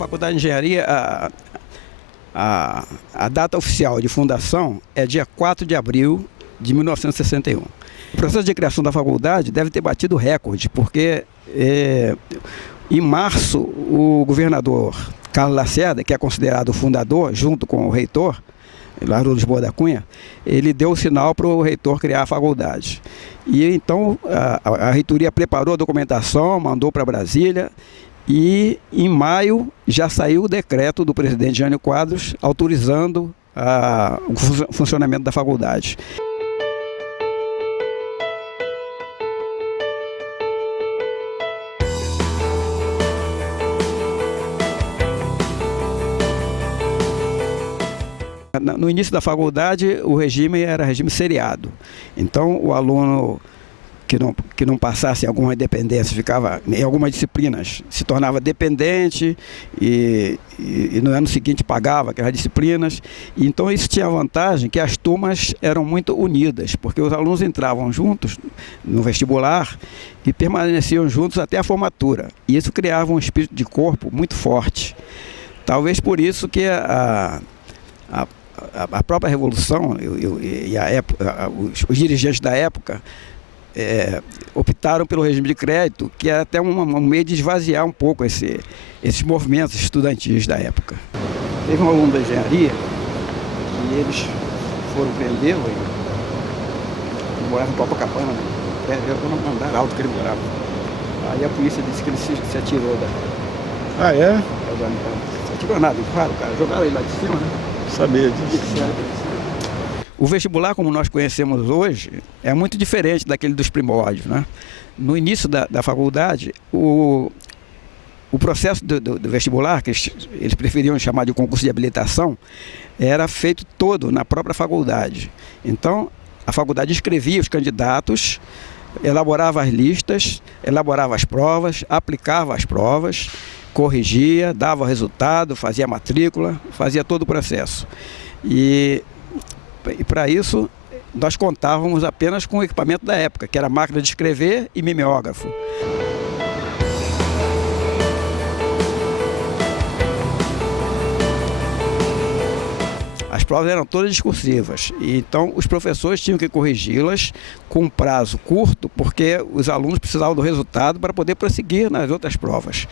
Faculdade de Engenharia, a data oficial de fundação é dia 4 de abril de 1961. O processo de criação da faculdade deve ter batido recorde, porque em março o governador Carlos Lacerda, que é considerado o fundador, junto com o reitor, Haroldo Lisboa da Cunha, ele deu o sinal para o reitor criar a faculdade. E então a reitoria preparou a documentação, mandou para Brasília, e em maio já saiu o decreto do presidente Jânio Quadros autorizando o funcionamento da faculdade. No início da faculdade, o regime era regime seriado. Então, o aluno que não passasse alguma dependência, ficava em algumas disciplinas, se tornava dependente e no ano seguinte pagava aquelas disciplinas. E então, isso tinha a vantagem que as turmas eram muito unidas, porque os alunos entravam juntos no vestibular e permaneciam juntos até a formatura. E isso criava um espírito de corpo muito forte. Talvez por isso que a própria Revolução e a época, os dirigentes da época optaram pelo regime de crédito, que era até um meio de esvaziar um pouco esses movimentos estudantis da época. Teve um aluno da engenharia que eles foram prendê-lo e morava em Copacabana, no andar alto que ele morava. Aí a polícia disse que ele se atirou da... Ah, é? Não se atirou nada, claro, cara, jogaram ele lá de cima, né? Sabia disso. O vestibular, como nós conhecemos hoje, é muito diferente daquele dos primórdios, né? No início da faculdade, o processo do vestibular, que eles preferiam chamar de concurso de habilitação, era feito todo na própria faculdade. Então, a faculdade inscrevia os candidatos, elaborava as listas, elaborava as provas, aplicava as provas, corrigia, dava o resultado, fazia a matrícula, fazia todo o processo. E para isso, nós contávamos apenas com o equipamento da época, que era máquina de escrever e mimeógrafo. As provas eram todas discursivas, e então os professores tinham que corrigi-las com um prazo curto, porque os alunos precisavam do resultado para poder prosseguir nas outras provas.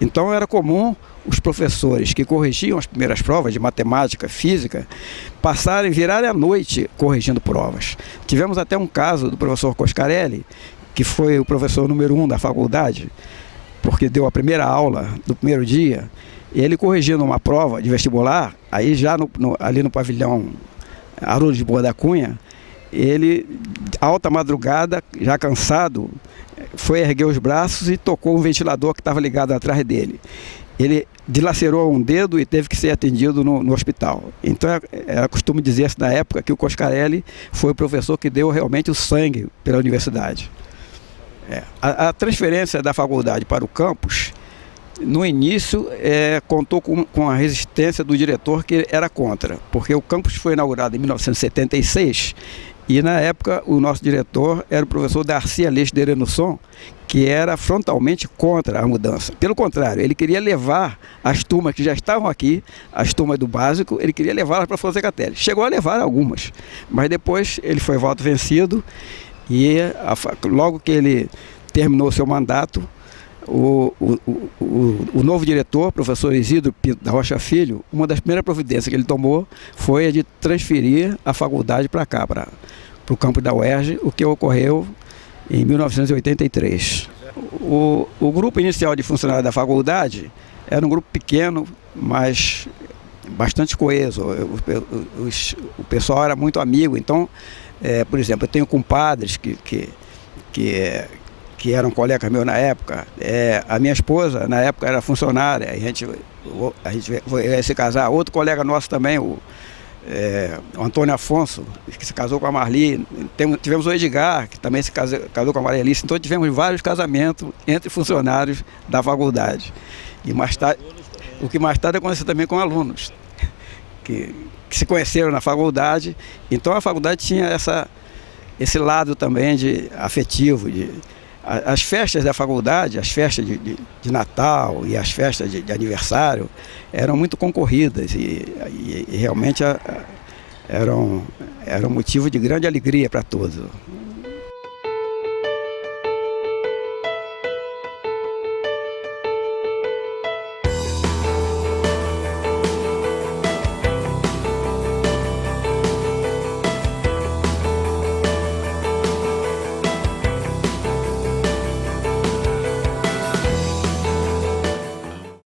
Então era comum os professores que corrigiam as primeiras provas de matemática, física, virarem a noite corrigindo provas. Tivemos até um caso do professor Coscarelli, que foi o professor número 1 da faculdade, porque deu a primeira aula do primeiro dia. Ele corrigindo uma prova de vestibular, aí já ali no pavilhão Haroldo Lisboa da Cunha, ele, alta madrugada, já cansado, foi erguer os braços e tocou um ventilador que estava ligado atrás dele. Ele dilacerou um dedo e teve que ser atendido no hospital. Então, era costume dizer-se na época que o Coscarelli foi o professor que deu realmente o sangue pela universidade. A transferência da faculdade para o campus, no início, contou com a resistência do diretor, que era contra, porque o campus foi inaugurado em 1976 e, na época, o nosso diretor era o professor Darcy Aleixo de Erenusson, que era frontalmente contra a mudança. Pelo contrário, ele queria levar as turmas que já estavam aqui, as turmas do básico, ele queria levá-las para a Força Catélica. Chegou a levar algumas, mas depois ele foi voto vencido e logo que ele terminou seu mandato, o novo diretor, professor Isidro Pinto da Rocha Filho, uma das primeiras providências que ele tomou foi a de transferir a faculdade para cá, para o campus da UERJ, o que ocorreu em 1983. O grupo inicial de funcionários da faculdade era um grupo pequeno, mas bastante coeso. O pessoal era muito amigo. Então, por exemplo, eu tenho compadres que eram colegas meus na época. A minha esposa, na época, era funcionária. A gente ia se casar. Outro colega nosso também, o Antônio Afonso, que se casou com a Marli. Tivemos o Edgar, que também se casou com a Maria Alice. Então, tivemos vários casamentos entre funcionários da faculdade. E mais tarde, o que mais tarde aconteceu também com alunos que se conheceram na faculdade. Então, a faculdade tinha esse lado também afetivo, As festas da faculdade, as festas de Natal e as festas de aniversário eram muito concorridas e realmente eram motivo de grande alegria para todos.